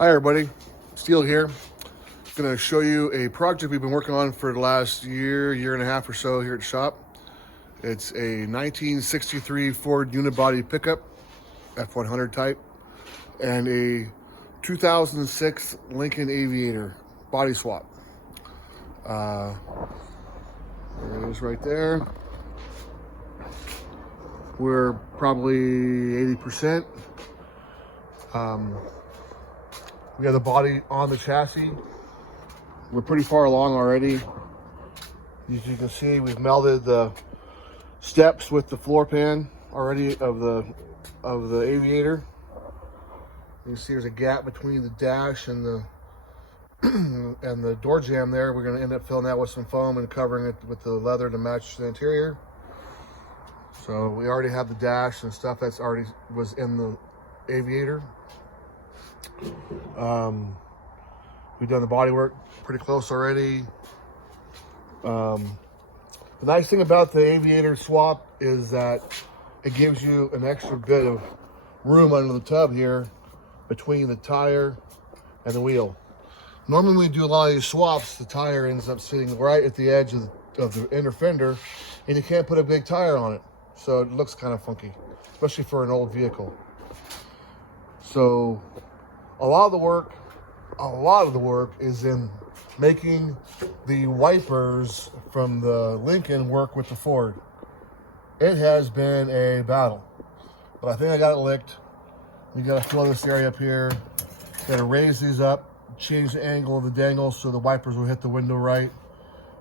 Hi everybody, Steele here. Going to show you a project we've been working on for the last year and a half or so here at the shop. It's a 1963 Ford Unibody pickup, F100 type, and a 2006 Lincoln Aviator body swap. There it is right there. We're probably 80%. We have the body on the chassis. We're pretty far along already. As you can see, we've melded the steps with the floor pan already of the Aviator. You can see there's a gap between the dash and the and the door jamb there. We're going to end up filling that with some foam and covering it with the leather to match the interior. So we already have the dash and stuff that's already was in the Aviator. We've done the body work pretty close already. The nice thing about the Aviator swap is that it gives you an extra bit of room under the tub here between the tire and the wheel. Normally when we do a lot of these swaps, the tire ends up sitting right at the edge of the inner fender, and you can't put a big tire on it. So it looks kind of funky, especially for an old vehicle. So a lot of the work is in making the wipers from the Lincoln work with the Ford. It has been a battle, but I think I got it licked. We got to fill this area up here. Got to raise these up, change the angle of the dangle so the wipers will hit the window right.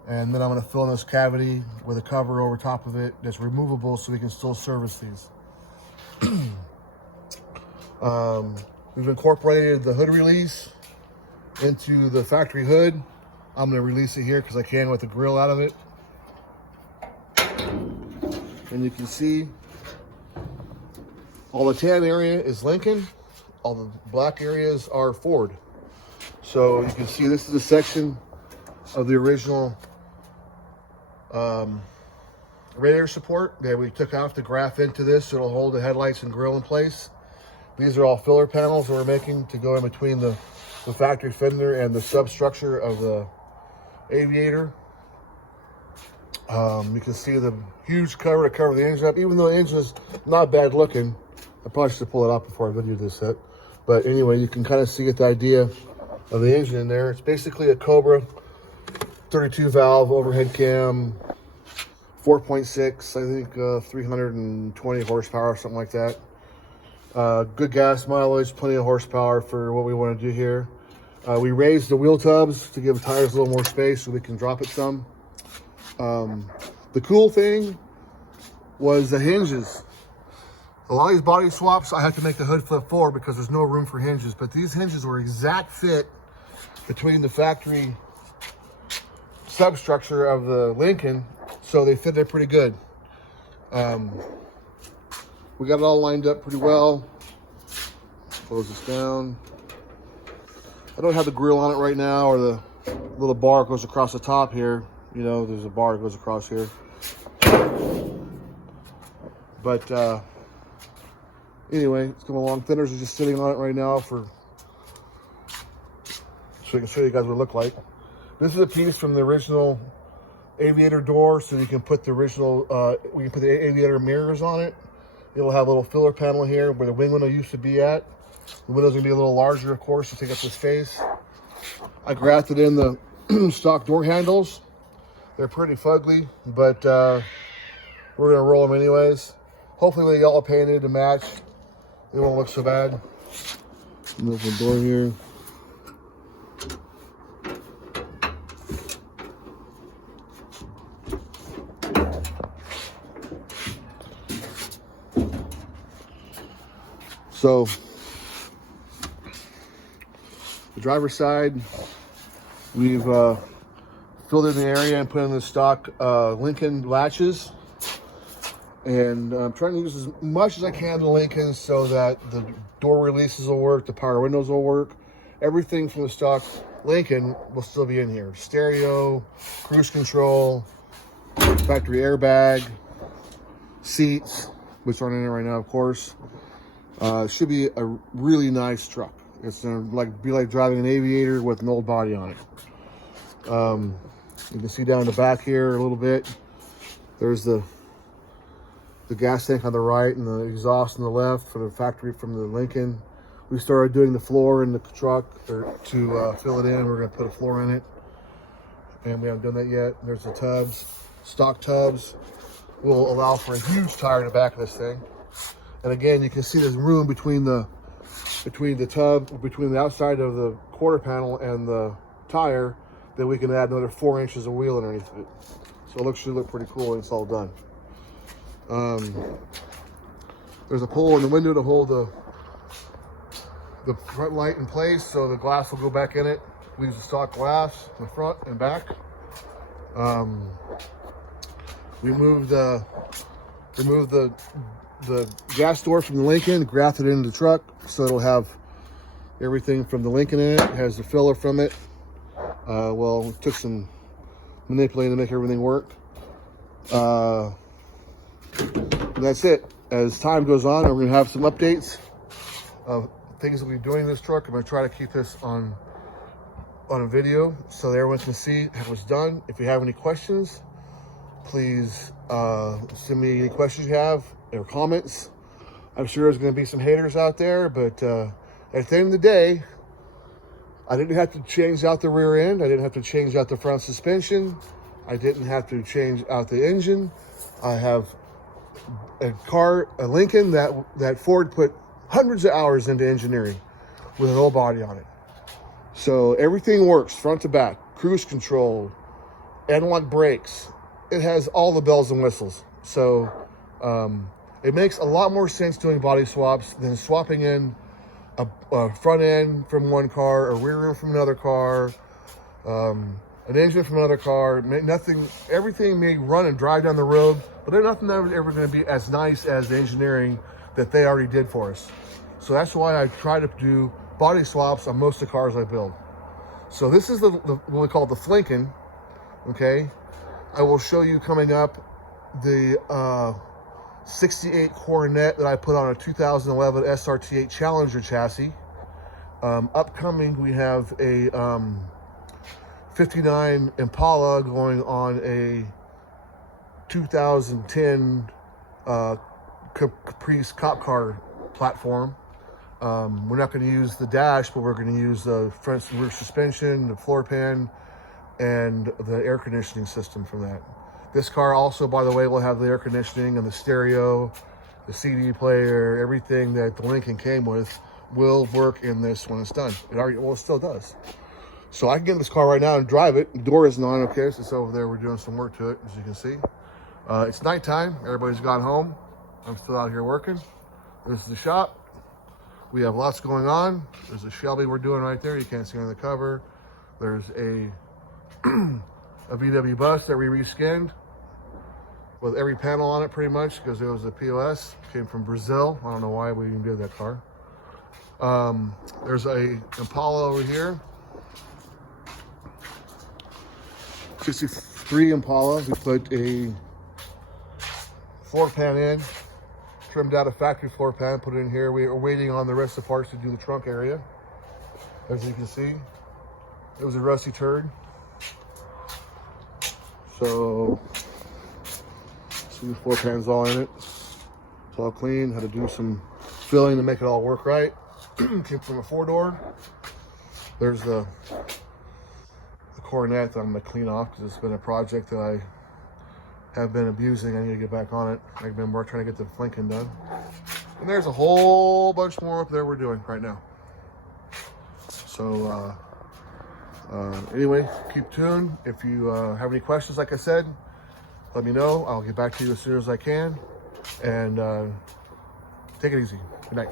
And then I'm going to fill in this cavity with a cover over top of it that's removable so we can still service these. We've incorporated the hood release into the factory hood. I'm going to release it here because I can with the grill out of it. And you can see all the tan area is Lincoln. All the black areas are Ford. So you can see this is a section of the original radiator support that we took off to graft into this so it'll hold the headlights and grill in place. These are all filler panels that we're making to go in between the factory fender and the substructure of the Aviator. You can see the huge cover to cover the engine up. Even though the engine is not bad looking, I probably should pull it out before I video this set. But anyway, you can kind of see the idea of the engine in there. It's basically a Cobra 32 valve overhead cam, 4.6, I think 320 horsepower, something like that. Good gas mileage, plenty of horsepower for what we want to do here. We raised the wheel tubs to give the tires a little more space so we can drop it some. The cool thing was the hinges. A lot of these body swaps, I had to make the hood flip forward because there's no room for hinges, but these hinges were exact fit between the factory substructure of the Lincoln, so they fit there pretty good. We got it all lined up pretty well. Close this down. I don't have the grill on it right now, or the little bar goes across the top here. You know, there's a bar that goes across here. But anyway, it's coming along. Thinners are just sitting on it right now so I can show you guys what it looked like. This is a piece from the original Aviator door, so you can put the original, we can put the Aviator mirrors on it. It'll have a little filler panel here where the wing window used to be at. The window's gonna be a little larger, of course, to take up the space. I grafted in the stock door handles. They're pretty fugly, but we're gonna roll them anyways. Hopefully when they all painted to match, they won't look so bad. Open the door here. So the driver's side, we've filled in the area and put in the stock Lincoln latches. And I'm trying to use as much as I can of the Lincoln so that the door releases will work, the power windows will work. Everything from the stock Lincoln will still be in here. Stereo, cruise control, factory airbag, seats, which aren't in it right now, of course. Should be a really nice truck. It's gonna be like driving an Aviator with an old body on it. You can see down the back here a little bit. There's the gas tank on the right and the exhaust on the left for the factory from the Lincoln. We started doing the floor in the truck to fill it in. We're gonna put a floor in it, and we haven't done that yet. There's the tubs, stock tubs. Will allow for a huge tire in the back of this thing. And again, you can see there's room between the tub, between the outside of the quarter panel and the tire, that we can add another 4 inches of wheel underneath it. So it should look pretty cool when it's all done. There's a pole in the window to hold the front light in place, so the glass will go back in it. We use the stock glass in the front and back. We removed the gas door from the Lincoln, grafted it into the truck, so it'll have everything from the Lincoln in it. It has the filler from it. Well, we took some manipulating to make everything work. That's it. As time goes on, we're gonna have some updates of things that we're doing in this truck. I'm gonna try to keep this on a video so that everyone can see how it's done. If you have any questions, please send me any questions you have or comments. I'm sure there's going to be some haters out there, but at the end of the day, I didn't have to change out the rear end. I didn't have to change out the front suspension. I didn't have to change out the engine. I have a Lincoln that Ford put hundreds of hours into engineering with an old body on it. So everything works front to back, cruise control, analog brakes. It has all the bells and whistles. So it makes a lot more sense doing body swaps than swapping in a front end from one car, a rear end from another car, an engine from another car. Everything may run and drive down the road, but there's nothing that ever going to be as nice as the engineering that they already did for us. So that's why I try to do body swaps on most of the cars I build. So this is what we call the Flincoln, okay? I will show you coming up the 68 Coronet that I put on a 2011 SRT8 Challenger chassis. Upcoming, we have a 59 Impala going on a 2010 Caprice cop car platform. We're not going to use the dash, but we're going to use the front and rear suspension, the floor pan, and the air conditioning system from that. This car also, by the way, will have the air conditioning and the stereo, the CD player, everything that the Lincoln came with will work in this when it's done. It still does. So I can get in this car right now and drive it. The door isn't on, okay, so it's over there. We're doing some work to it, as you can see. It's nighttime. Everybody's gone home. I'm still out here working. This is the shop. We have lots going on. There's a Shelby we're doing right there. You can't see on the cover. There's a VW bus that we reskinned with every panel on it pretty much because it was a POS. Came from Brazil. I don't know why we even did that car. There's a Impala over here. 63 Impala. We put a floor pan in, trimmed out a factory floor pan, put it in here. We are waiting on the rest of the parts to do the trunk area. As you can see, it was a rusty turd. So, see the floor pan's all in it. It's all clean. Had to do some filling to make it all work right. Came from a 4-door. There's the Coronet that I'm gonna clean off because it's been a project that I have been abusing. I need to get back on it. I've been trying to get the Flincoln done. And there's a whole bunch more up there we're doing right now. So anyway, keep tuned. If you have any questions, like I said, let me know. I'll get back to you as soon as I can. And take it easy. Good night.